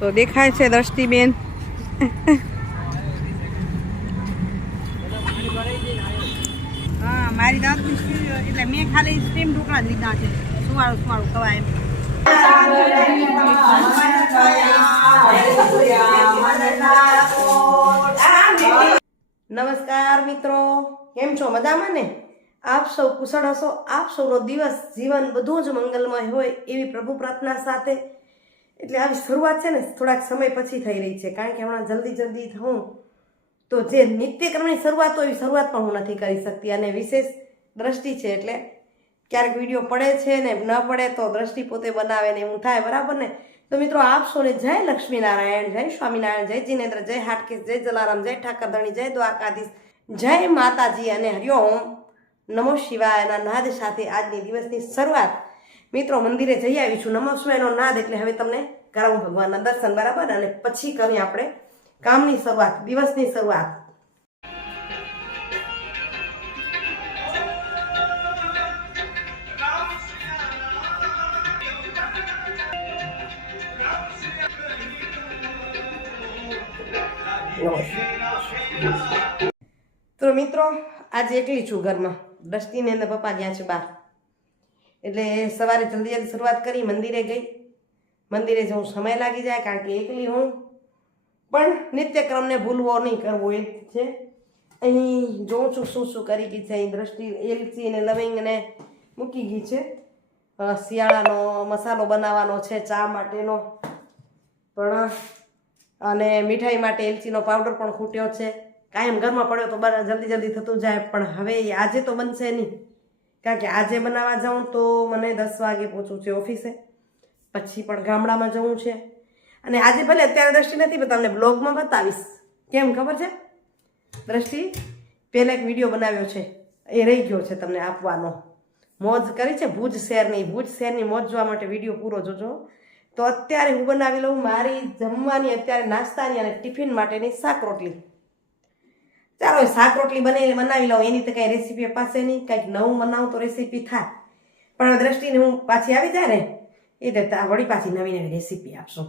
તો દેખાય છે દ્રષ્ટિબેન. હા, મારી દાંતની એટલે મેં ખાલી સ્ટીમ ઢોકળા જ લીધા છે. સુવાળું સુવાળું ખવાય એમ. નમસ્કાર મિત્રો, કેમ છો? મજામાં ને? આપ સૌ કુશળ હશો. આપ સૌનો દિવસ જીવન બધું જ મંગલમય હોય એવી પ્રભુ પ્રાર્થના સાથે. એટલે આવી શરૂઆત છે ને થોડાક સમય પછી થઈ રહી છે, કારણ કે હમણાં જલ્દી થવું તો જે નિત્યક્રમની શરૂઆત હોય એવી શરૂઆત પણ હું નથી કરી શકતી. અને વિશેષ દ્રષ્ટિ છે એટલે ક્યારેક વિડીયો પડે છે ને ન પડે તો દ્રષ્ટિ પોતે બનાવે ને એવું થાય, બરાબર ને? તો મિત્રો આપ સૌને જય લક્ષ્મીનારાયણ, જય સ્વામિનારાયણ, જય જીનેન્દ્ર, જય હાટકેશ, જય જલારામ, જય ઠાકરધણી, જય દ્વારકાધીશ, જય માતાજી અને હરિઓમ નમો શિવાયના નાદ સાથે આજની દિવસની શરૂઆત મિત્રો મંદિરે જઈ આવી છું. નમો શિવાયનો નાદ એટલે હવે તમને કરાવું ભગવાનના દર્શન, બરાબર? અને પછી કરીએ આપણે કામની શરૂઆત, દિવસની શરૂઆત. તો મિત્રો આજે એકલી છું ઘરમાં. દ્રષ્ટિને અને પપ્પા ગયા છે બહાર, એટલે સવારે જલ્દી શરૂઆત કરી. મંદિરે ગઈ. મંદિરે જવું સમય લાગી જાય કારણ કે એકલી હું, પણ નિત્યક્રમને ભૂલવો નહીં, કરવો એ છે. અહીં જોઉં છું શું કરી ગઈ છે. અહીં દ્રષ્ટિ એલચી અને લવિંગને મૂકી ગઈ છે. શિયાળાનો મસાલો બનાવવાનો છે ચા માટેનો પણ, અને મીઠાઈ માટે એલચીનો પાવડર પણ ખૂટ્યો છે. કાયમ ઘરમાં પડ્યો તો જલ્દી થતું જાય, પણ હવે આજે તો બનશે નહીં, કારણ કે આજે બનાવવા જાઉં તો મને 10 વાગે પહોંચવું છે ઓફિસે. પછી પણ ગામડામાં જવું છે. અને આજે ભલે અત્યારે દ્રષ્ટિ નથી, પણ તમને બ્લોગમાં બતાવીશ. કેમ ખબર છે? દ્રષ્ટિ પહેલાં એક વિડીયો બનાવ્યો છે, એ રહી ગયો છે તમને આપવાનો. મોજ કરી છે ભુજ શહેરની મોજ જોવા માટે વિડીયો પૂરો જોજો. તો અત્યારે હું બનાવી લઉં મારી જમવાની, અત્યારે નાસ્તાની અને ટિફિન માટેની શાક રોટલી. ચાલો શાક રોટલી બનાવી લઉં. એની તો કંઈ રેસીપી પાસે નહીં, કંઈક નવું બનાવું તો રેસીપી થાય. પણ દ્રષ્ટિને હું પાછી આવી જાય ને એટલે વળી પાછી નવી રેસીપી આપશું,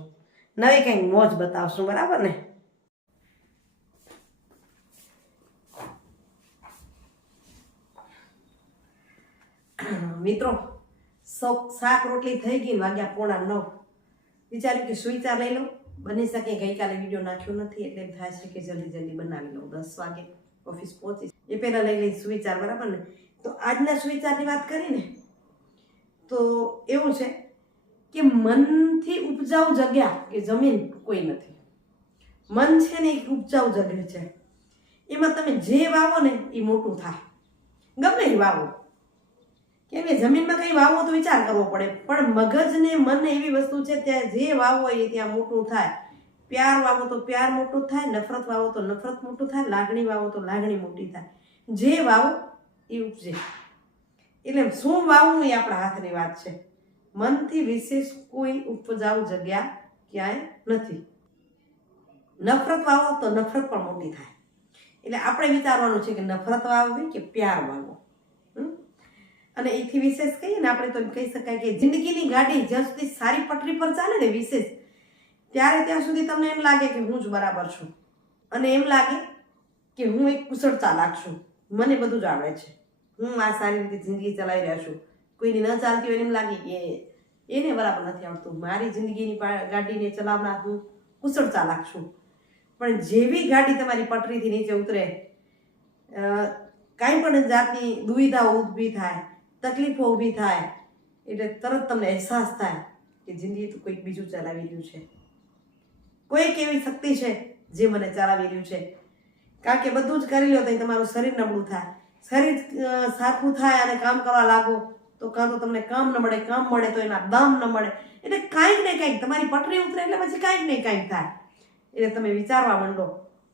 નવી કંઈક મોજ બતાવશું, બરાબર ને? મિત્રો શાક રોટલી થઈ ગઈ, વાગ્યા 8:45. વિચાર્યું કે સુઈચા લઈ લઉં. બની શકે ગઈકાલે વિડીયો નાખ્યો નથી એટલે એમ થાય છે કે જલ્દી બનાવી લઉં. 10 વાગે ઓફિસ પહોંચીશ એ પહેલાં લઈ લઈ સુવિચાર, બરાબર ને? તો આજના સુવિચારની વાત કરીને તો એવું છે કે મનથી ઉપજાઉ જગ્યા કે જમીન કોઈ નથી. મન છે ને એક ઉપજાઉ જગ્યા છે. એમાં તમે જે વાવો ને એ મોટું થાય. ગમે એ વાવો, કેમ કે જમીનમાં કંઈ વાવો તો વિચાર કરવો પડે, પણ મગજ ને મન એવી વસ્તુ છે ત્યાં જે વાવો એ ત્યાં મોટું થાય. પ્યાર વાવો તો પ્યાર મોટું થાય, નફરત વાવો તો નફરત મોટું થાય, લાગણી વાવો તો લાગણી મોટી થાય. જે વાવો એ ઉપજે. એટલે શું વાવવું એ આપણા હાથની વાત છે. મનથી વિશેષ કોઈ ઉપજાઉ જગ્યા ક્યાંય નથી. નફરત વાવો તો નફરત પણ મોટી થાય. એટલે આપણે વિચારવાનું છે કે નફરત વાવવી કે પ્યાર વાવવો. અને એથી વિશેષ કહીએ ને આપણે તો એમ કહી શકાય કે જિંદગીની ગાડી જ્યાં સુધી સારી પટરી પર ચાલે ને વિશેષ, ત્યાં સુધી તમને એમ લાગે કે હું જ બરાબર છું, અને એમ લાગે કે હું એક કુશળ ચાલાક છું, મને બધું જ આવડે છે, હું આ સારી રીતે જિંદગી ચલાવી રહ્યા છું. કોઈની ન ચાલતી હોય એમ લાગે કે એને બરાબર નથી આવડતું, મારી જિંદગીની ગાડીને ચલાવનાર હું કુશળ ચાલાક છું. પણ જેવી ગાડી તમારી પટરીથી નીચે ઉતરે, કાંઈ પણ જાતની દુવિધાઓ ઊભી થાય, તકલીફો ઊભી થાય, એટલે તરત તમને અહેસાસ થાય કે જિંદગી તો કોઈક બીજું ચલાવી રહ્યું છે, કોઈક એવી શક્તિ છે જે મને ચલાવી રહ્યું છે. કારણ કે બધું જ કરી લો તો તમારું શરીર નબળું થાય. શરીર સારખું થાય અને કામ કરવા લાગો તો કાં તો તમને કામ ન મળે, કામ મળે તો એના દામ ન મળે. એટલે કાંઈક ને કાંઈક તમારી પટરી ઉતરે એટલે પછી કાંઈક ને કાંઈક થાય. એટલે તમે વિચારવા માંડો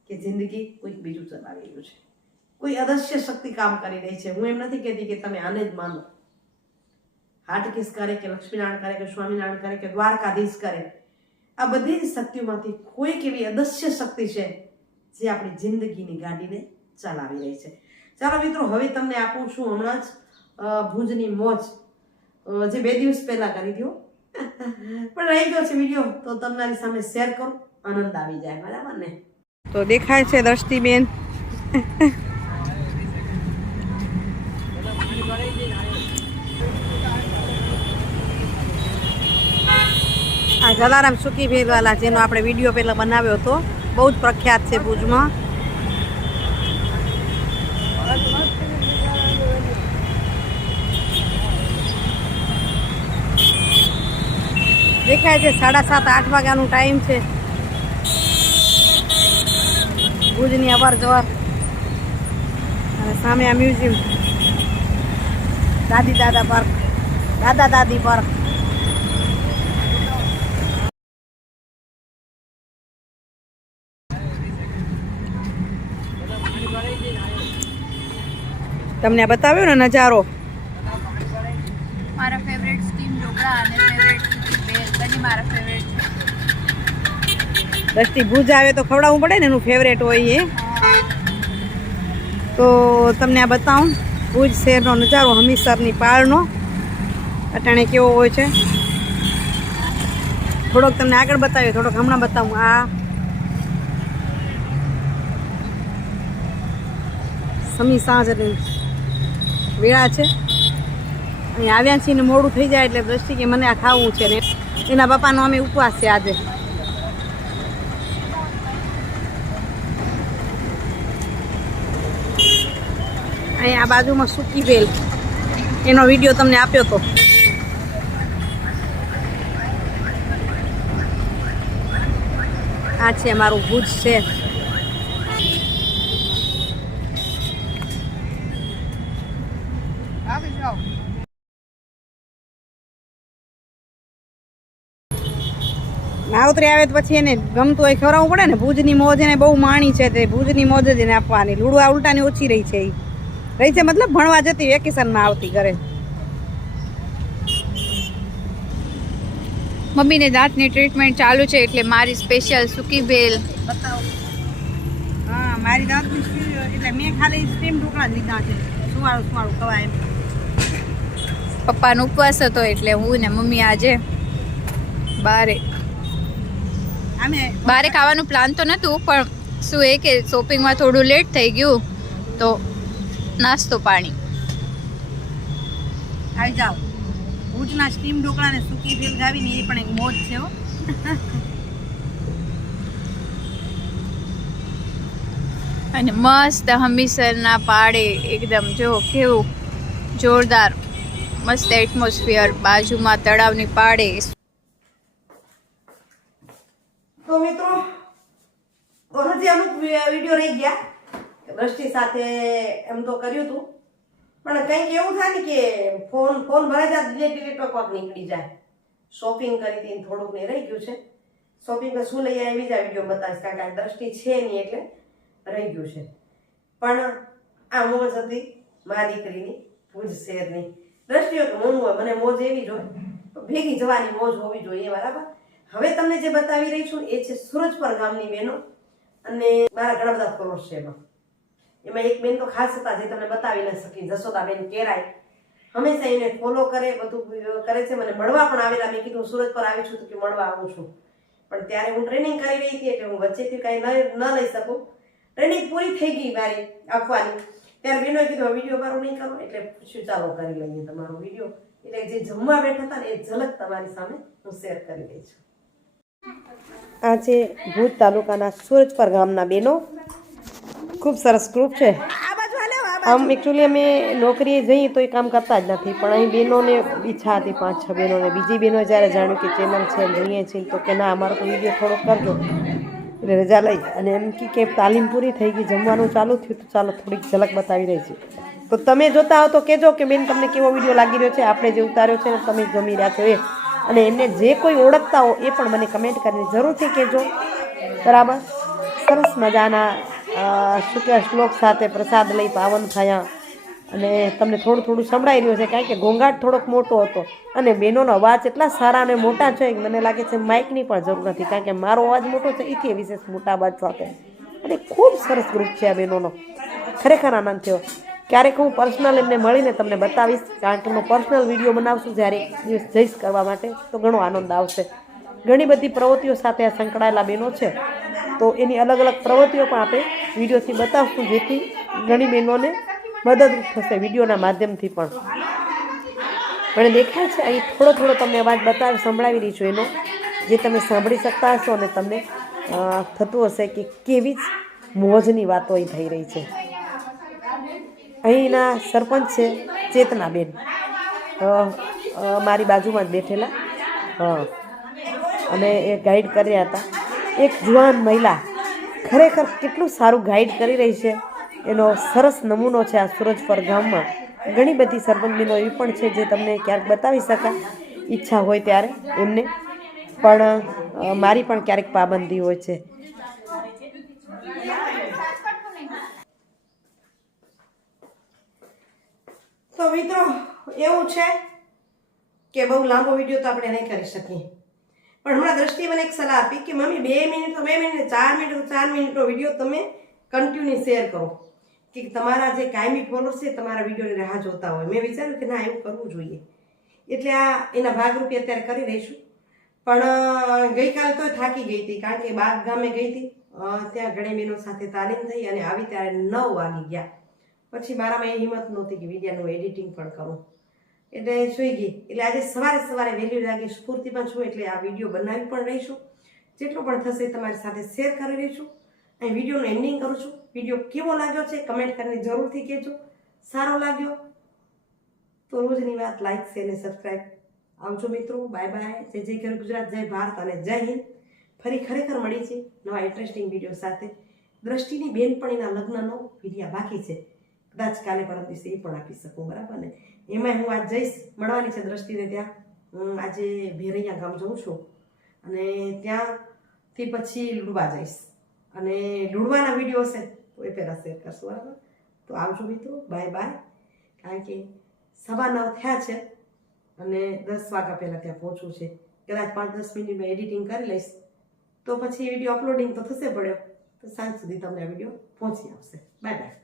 કે જિંદગી કોઈક બીજું ચલાવી રહ્યું છે, કોઈ અદૃશ્ય શક્તિ કામ કરી રહી છે. હું એમ નથી કહેતી કે તમે આને જ માનો. હાટકેશ કરે કે લક્ષ્મીનારાયણ કરે કે સ્વામિનારાયણ કરે કે દ્વારકાધીશ કરે, આ બધી જ શક્તિઓમાંથી કોઈક એવી અદૃશ્ય શક્તિ છે જે આપણી જિંદગીની ગાડીને ચલાવી રહી છે. ચાલો મિત્રો, હવે તમને આપું છું હમણાં જ ભુજની મોજ, જે 2 દિવસ પહેલાં કરી દો. પણ રહી ગયો છે વિડીયો તો તમારી સામે શેર કરું, આનંદ આવી જાય, બરાબર ને? તો દેખાય છે દ્રષ્ટિબેન. આ જલારામ સુકી ભેલવાલા જેનો આપણે વિડીયો પહેલાં બનાવ્યો હતો, બહુ જ પ્રખ્યાત છે ભુજમાં. દેખાય છે 7:30-8 વાગ્યાનું ટાઈમ છે. ભુજની અવાર જવાર અને સામે આ મ્યુઝિયમ, દાદી દાદા પાર્ક, દાદા દાદી પાર્ક. તમને બતાવ્યો ને નજારો. મારા ફેવરેટ સ્ટીમ ઢોકળા અને ફેવરેટ બેલ બની મારા ફેવરેટ. દ્રષ્ટિ ભુજ આવે તો ખવડાવવું પડે ને, એનું ફેવરેટ હોય એ. તો તમને આ બતાવું ભુજ શહેરનો નજારો, હમીસરની પાળનો અટાણે કેવો હોય છે. થોડોક તમને આગળ બતાવ્યો, થોડોક હમણાં બતાવું. આ સમી સાંજની વેળા છે. અહીં આવ્યા છીએ ને મોડું થઈ જાય એટલે દ્રષ્ટિ કે મને આ ખાવું છે ને એના બાપાનો અમે ઉપવાસ છે આજે. અહીં આ બાજુમાં સૂકી ભેલ, એનો વિડીયો તમને આપ્યો હતો. આ છે અમારું ભુજ શહેર. માવતરી આવે તો પછી એને ગમતું હોય ખવડાવવું પડે ને. ભુજની મોજ એને બહુ માણી છે, તે ભુજની મોજ જ એને આપવાની. લુડવા ઉલટાની ઓછી રહી છે, રહી છે મતલબ ભણવા જતી, વેકેશનમાં આવતી ઘરે. મમ્મીને દાંતની ટ્રીટમેન્ટ ચાલુ છે એટલે મારી સ્પેશિયલ સૂકી ભેલ. બતાવો. હા, મારી દાંતની એટલે મેં ખાલી સ્ટીમ ઢોકળા જ લીધા છે, સુવાળું સુવાળું ખવાય. પપ્પાનો ઉપવાસ હતો એટલે હું ને મમ્મી આજે બારે ખાવાનું પ્લાન તો નહોતું, પણ શું એ કે શોપિંગમાં થોડું લેટ થઈ ગયું તો નાસ્તો પાણી. આવી જાઓ, ભુજના સ્ટીમ ઢોકળા ને સૂકી ભેલ ખાવીને એ પણ એક મોજ છે હો. અને મસ્ત હમીસરના પાડે એકદમ જો કેવું જોરદાર મસ્ત એટમોસ્ફિયર, બાજુમાં તળાવની પાડે. તો મિત્રો હજી અમુક વિડીયો રહી ગયા, દ્રષ્ટિ સાથે એમ તો કર્યું હતું, પણ કંઈક એવું થાય ને કે ફોન ભરાઈ જાય, ડિલેટ કોક નીકળી જાય. શોપિંગ કરી હતી, થોડુંક ને રહી ગયું છે. શોપિંગ શું લઈ આવી બીજા વિડીયો બતાવીશ, કારણ કે આ દ્રષ્ટિ છે નહીં એટલે રહી ગયું છે. પણ આ મોજ હતી મારી દીકરીની, ભુજ શહેરની. દ્રષ્ટિઓ કે મોનું હોય, મને મોજ એવી જ હોય, ભેગી જવાની મોજ હોવી જોઈએ, બરાબર. હવે તમને જે બતાવી રહી છું એ છે સુરજપર ગામની બહેનો, અને મારા ઘણા બધા ફોલોઅર્સ છે એમાં એક બેન તો ખાસ હતા જે તમને બતાવી ન શકી, જશોદાબેન કેરાય. હંમેશા એને ફોલો કરે, બધું કરે છે. મને મળવા પણ આવેલા, મેં કીધું સુરત પર આવી છું તો કે મળવા આવું છું, પણ ત્યારે હું ટ્રેનિંગ કરી રહી હતી એટલે હું વચ્ચેથી કાંઈ ન લઈ શકું. ટ્રેનિંગ પૂરી થઈ ગઈ મારી આપવાની, ત્યારે બેનોએ કીધું વિડીયો મારો નહીં કરો, એટલે પૂછ્યું ચાલો કરી લઈએ તમારો વિડીયો. એટલે જે જમવા બેઠા હતા ને એ ઝલક તમારી સામે હું શેર કરી રહી છું. આ છે ભુજ તાલુકાના સુરજપર ગામના બેનો, ખૂબ સરસ ગ્રુપ છે. આમ એકચ્યુઅલી અમે નોકરીએ જઈએ તો એ કામ કરતા જ નથી, પણ અહીં બહેનોને ઈચ્છા હતી, 5-6 બહેનોને. બીજી બહેનો જ્યારે જાણ્યું કે ચેનલ છે જોઈએ છીએ તો કે ના અમારો તો વિડીયો થોડોક કરજો, એટલે રજા લઈ અને એમ કે તાલીમ પૂરી થઈ ગઈ, જમવાનું ચાલુ થયું તો ચાલો થોડીક ઝલક બતાવી રહી છે. તો તમે જોતા હો તો કહેજો કે બેન તમને કેવો વિડીયો લાગી રહ્યો છે, આપણે જે ઉતાર્યો છે ને તમે જમી રહ્યા છો એ. અને એમને જે કોઈ ઓળખતા હો એ પણ મને કમેન્ટ કરીને જરૂરથી કહેજો, બરાબર. સરસ મજાના શુક્ર શ્લોક સાથે પ્રસાદ લઈ પાવન થયા, અને તમને થોડું થોડું સંભળાઈ રહ્યું છે, કારણ કે ઘોંઘાટ થોડોક મોટો હતો. અને બહેનોનો અવાજ એટલા સારા અને મોટા છે કે મને લાગે છે માઇકની પણ જરૂર નથી, કારણ કે મારો અવાજ મોટો છે એથી વિશેષ મોટા અવાજ સાથે. અને ખૂબ સરસ ગ્રુપ છે આ બહેનોનો, ખરેખર આનંદ થયો. ક્યારેક હું પર્સનલ એમને મળીને તમને બતાવીશ, કારણ કે હું પર્સનલ વિડીયો બનાવશું જ્યારે એક દિવસ જઈશ કરવા માટે તો ઘણો આનંદ આવશે. ઘણી બધી પ્રવૃત્તિઓ સાથે આ સંકળાયેલા બહેનો છે, તો એની અલગ અલગ પ્રવૃત્તિઓ પણ આપણે વિડીયોથી બતાવશું, જેથી ઘણી બહેનોને મદદરૂપ થશે વિડીયોના માધ્યમથી પણ. મને દેખાય છે અહીં થોડો થોડો તમને અવાજ સંભળાવી રહી છું એનો, જે તમે સાંભળી શકતા હશો અને તમને થતું હશે કે કેવી જ મોજની વાતો અહીં થઈ રહી છે. અહીંના સરપંચ છે ચેતનાબેન, મારી બાજુમાં જ બેઠેલા, અને એ ગાઈડ કર્યા હતા. એક જુવાન મહિલા ખરેખર કેટલું સારું ગાઈડ કરી રહી છે, એનો સરસ નમૂનો છે આ સુરજપર ગામમાં. ઘણી બધી સરપંચ બહેનો એવી પણ છે જે તમને ક્યારેક બતાવી શકાય, ઈચ્છા હોય ત્યારે એમને, પણ મારી પણ ક્યારેક પાબંદી હોય છે. તો મિત્રો એવું છે કે બહુ લાંબો વિડીયો તો આપણે નહીં કરી શકીએ, પણ હમણાં દ્રષ્ટિએ મને એક સલાહ આપી કે મમ્મી 2 મિનિટ તો 2 મિનિટ, 4 મિનિટ તો 4 મિનિટનો વિડીયો તમે કન્ટિન્યુ શેર કરો, કે તમારા જે કાયમી ફોલોઅર્સ છે તમારા વિડીયોની રાહ જોતા હોય. મેં વિચાર્યું કે ના, એવું કરવું જોઈએ, એટલે આ એના ભાગરૂપે અત્યારે કરી રહીશું. પણ ગઈકાલે તો થાકી ગઈ હતી, કારણ કે બાગ ગામે ગઈ હતી, ત્યાં ઘણી બહેનો સાથે તાલીમ થઈ અને આવી ત્યારે 9 વાગી ગયા. પછી મારામાં એ હિંમત નહોતી કે વિડીયોનું એડિટિંગ પણ કરું, એટલે સૂઈ ગઈ. એટલે આજે સવારે વહેલી લાગી સ્ફૂર્તિમાં છું, એટલે આ વિડીયો બનાવી પણ રહીશું, જેટલો પણ થશે તમારી સાથે શેર કરી રહીશું. અહીં વિડીયોનું એન્ડિંગ કરું છું. વિડીયો કેવો લાગ્યો છે કમેન્ટ કરીને જરૂરથી કહેજો. સારો લાગ્યો તો રોજની વાત લાઈક શેર અને સબસ્ક્રાઈબ. આવજો મિત્રો, બાય બાય. જય જય ગરવી ગુજરાત, જય ભારત અને જય હિન્દ. ફરી ખરેખર મળી છે નવા ઇન્ટરેસ્ટિંગ વિડીયો સાથે. દ્રષ્ટિની બેનપણીના લગ્નનો વિડીયો બાકી છે, કદાચ કાલે પરમ દિવસે એ પણ આપી શકું, બરાબર ને? એમાં હું આજ જઈશ, મળવાની છે દ્રષ્ટિને ત્યાં. હું આજે ભેરૈયા ગામ જઉં છું અને ત્યાંથી પછી લુડવા જઈશ, અને લુડવાના વિડીયો હશે તો એ પહેલાં શેર કરશું, બરાબર? તો આવજો મિત્રો, બાય બાય. કારણ કે 9:15 થયા છે અને 10 વાગ્યા પહેલાં ત્યાં પહોંચવું છે. કદાચ 5-10 મિનિટમાં એડિટિંગ કરી લઈશ તો પછી વિડીયો અપલોડિંગ તો થશે પડ્યો, તો સાંજ સુધી તમને આ વિડીયો પહોંચી આવશે. Bye bye.